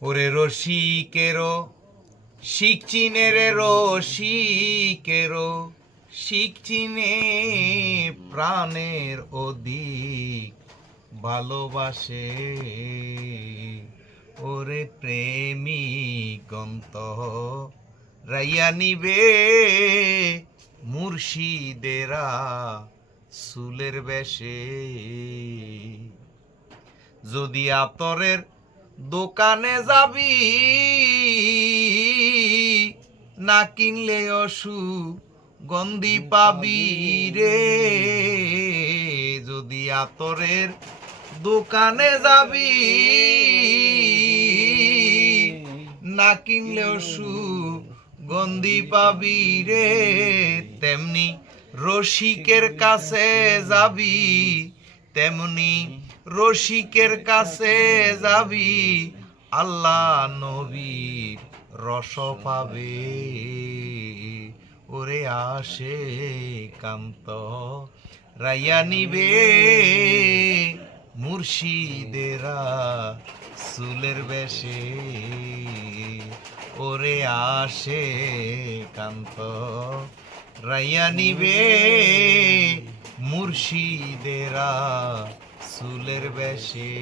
ওরে রসিকেরো শিখ চিনে রে রসিকেরো শিখ চিনে প্রাণের অধিক ভালোবাসে ওরে প্রেমিক গন্ত রাইয়া নিবে মুর্শিদেরা সুলের বেশে যদি আতরের দোকানে যাবি না কিনলে গন্ধি পাবি রে যদি আতরের দোকানে যাবি না কিনলে গন্ধি পাবি রে তেমনি রসিকের কাছে যাবি তেমনি রসিকের কাছে যাবি আল্লাহ নবীর রস পাবে ওরে আসে কান্ত রাইয়া নিবে মুর্শিদেরা সুলের বেশে ওরে আসে কান্ত রাইয়া নিবে মুর্শিদেরা সুলের বেশে।